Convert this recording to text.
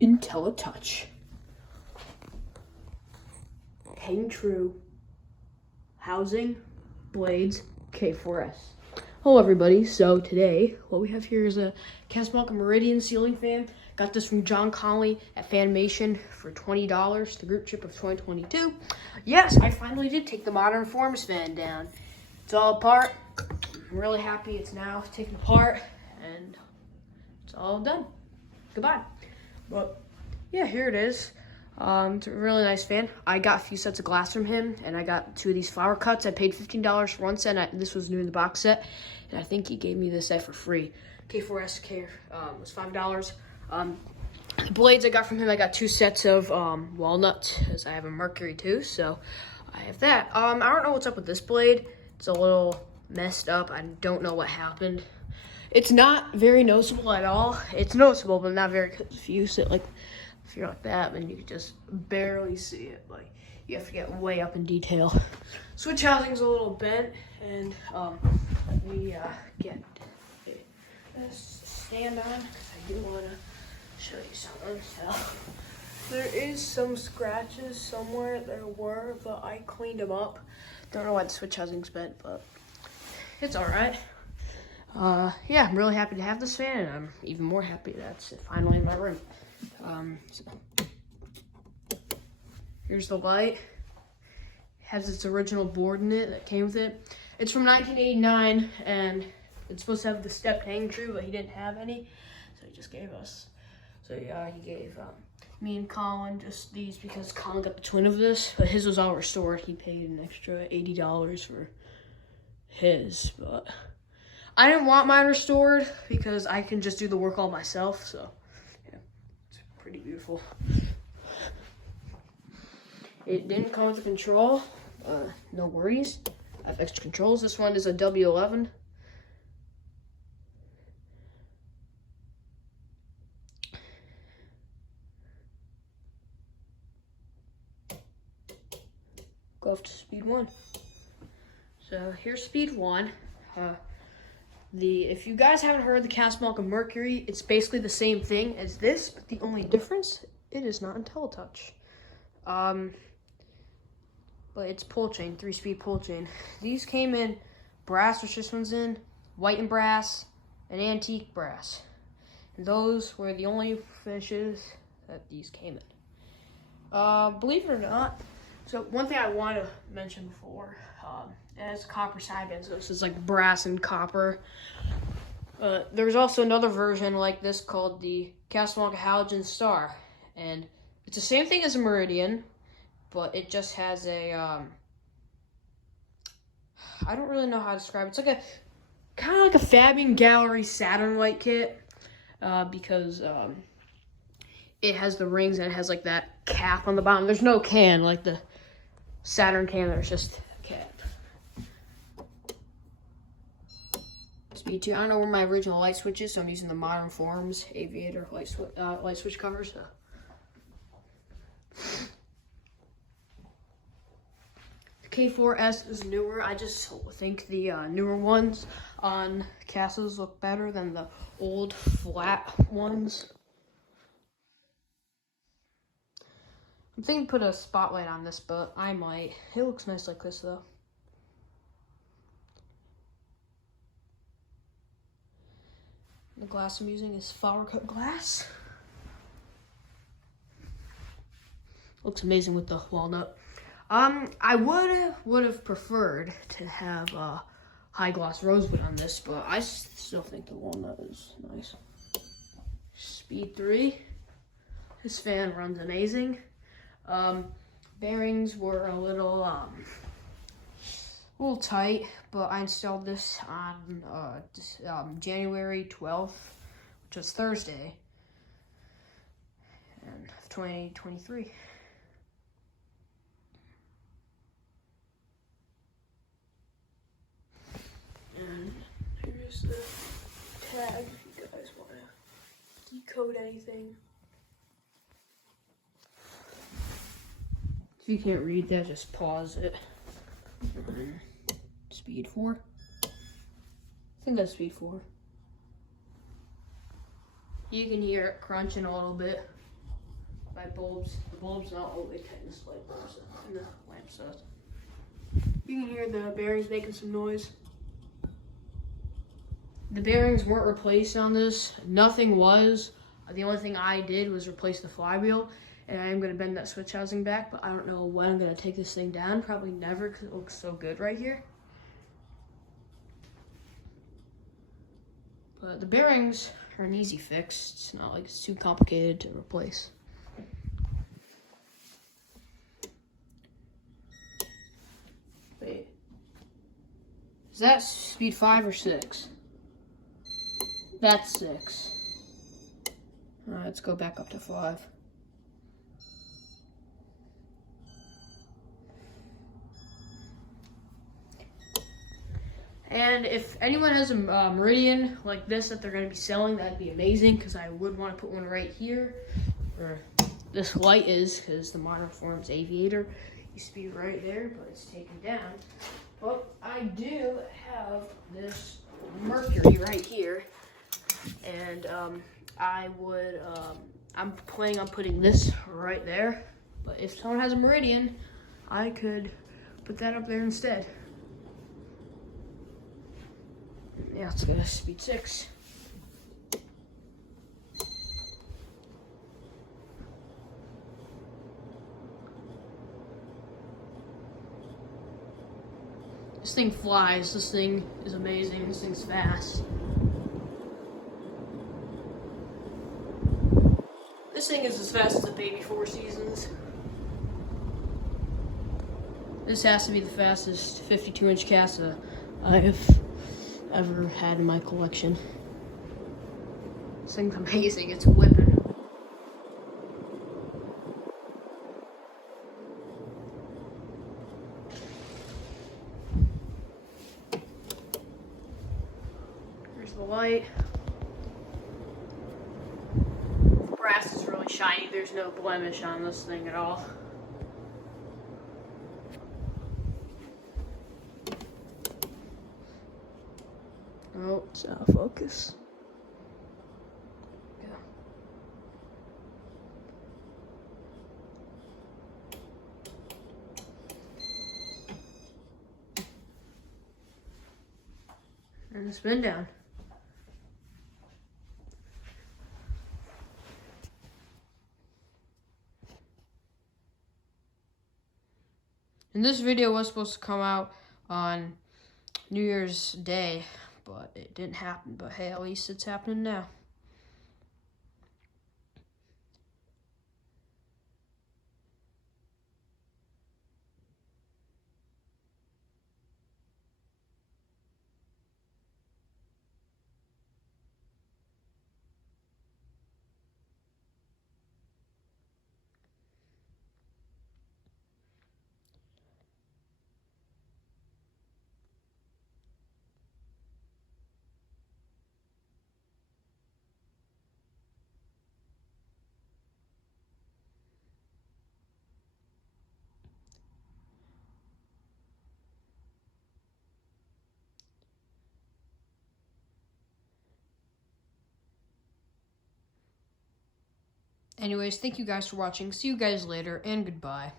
IntelliTouch. Hang true. Housing, blades, K4S. Hello everybody, so today what we have here is a Casablanca Meridian ceiling fan. Got this from John Conley at Fanmation for $20, the group chip of 2022. Yes, I finally did take the Modern Forms fan down. It's all apart. I'm really happy it's now taken apart and it's all done. Goodbye. But yeah, here it is. It's a really nice fan. I got a few sets of glass from him, and I got 2 of these flower cuts. I paid $15 for one set. This was new in the box set, and I think he gave me this set for free. K4S was $5. The blades I got from him, I got 2 sets of walnut, as I have a Mercury too, so I have that. I don't know what's up with this blade. It's a little messed up. I don't know what happened. It's not very noticeable at all. It's noticeable, but not very, because if you sit like, if you're like that, then you can just barely see it. Like, you have to get way up in detail. Switch housing's a little bent, and let me get this stand on, because I do want to show you something. So, there is some scratches somewhere. There were, but I cleaned them up. Don't know why the switch housing's bent, but it's all right. Yeah, I'm really happy to have this fan, and I'm even more happy that's finally in my room. So here's the light. It has its original board in it that came with it. It's from 1989, and it's supposed to have the stepped hang true, but he didn't have any, so he just gave us. So yeah, he gave me and Colin just these because Colin got the twin of this, but his was all restored. He paid an extra $80 for his, but I didn't want mine restored because I can just do the work all myself, so yeah, it's pretty beautiful. It didn't come with a control, no worries. I have extra controls. This one is a W11. Go up to speed 1. So here's speed 1. If you guys haven't heard the Casablanca Mercury, it's basically the same thing as this, but the only difference, it is not IntelliTouch. But it's pull chain, 3-speed pull chain. These came in brass, which this one's in, white and brass, and antique brass. And those were the only finishes that these came in. Believe it or not, so one thing I want to mention before, it has copper sidebands, so this is like brass and copper. There's also another version like this called the Casablanca Halogen Star, and it's the same thing as a Meridian, but it just has a, I don't really know how to describe it. It's like a, kind of like a Fabian Gallery Saturn light kit, because it has the rings and it has like that cap on the bottom. There's no can like the Saturn can, there's just a cap. Speed 2, I don't know where my original light switch is, so I'm using the Modern Forms Aviator light switch cover, so. The K4S is newer. I just think the newer ones on Casas look better than the old flat ones. I'm thinking put a spotlight on this, but I might. It looks nice like this though. The glass I'm using is flower cut glass. Looks amazing with the walnut. I would have preferred to have high gloss rosewood on this, but I still think the walnut is nice. Speed 3. This fan runs amazing. Bearings were a little tight, but I installed this on January 12th, which was Thursday, and 2023. And here's the tag if you guys want to decode anything. If you can't read that, just pause it. Speed 4. I think that's speed 4. You can hear it crunching a little bit. by bulbs. The bulbs not always tighten the light bulbs in the lamp, so you can hear the bearings making some noise. The bearings weren't replaced on this. Nothing was. The only thing I did was replace the flywheel, and I am going to bend that switch housing back, but I don't know when I'm going to take this thing down. Probably never, because it looks so good right here. But the bearings are an easy fix. It's not like it's too complicated to replace. Wait. Is that speed 5 or 6? That's 6. Alright, let's go back up to 5. And if anyone has a meridien like this that they're going to be selling, that'd be amazing, because I would want to put one right here where this light is, because the modern form's aviator used to be right there, but it's taken down. But I do have this Mercury right here, and I'm planning on putting this right there. But if someone has a meridien, I could put that up there instead. Yeah, let's go to speed 6. This thing flies. This thing is amazing. This thing's fast. This thing is as fast as a baby Four Seasons. This has to be the fastest 52-inch Casa I have ever had in my collection. This thing's amazing. It's whipping. Here's the light. The brass is really shiny. There's no blemish on this thing at all. Oh, it's out of focus. Yeah. And the spin down. And this video was supposed to come out on New Year's Day, but it didn't happen. But hey, at least it's happening now. Anyways, thank you guys for watching. See you guys later, and goodbye.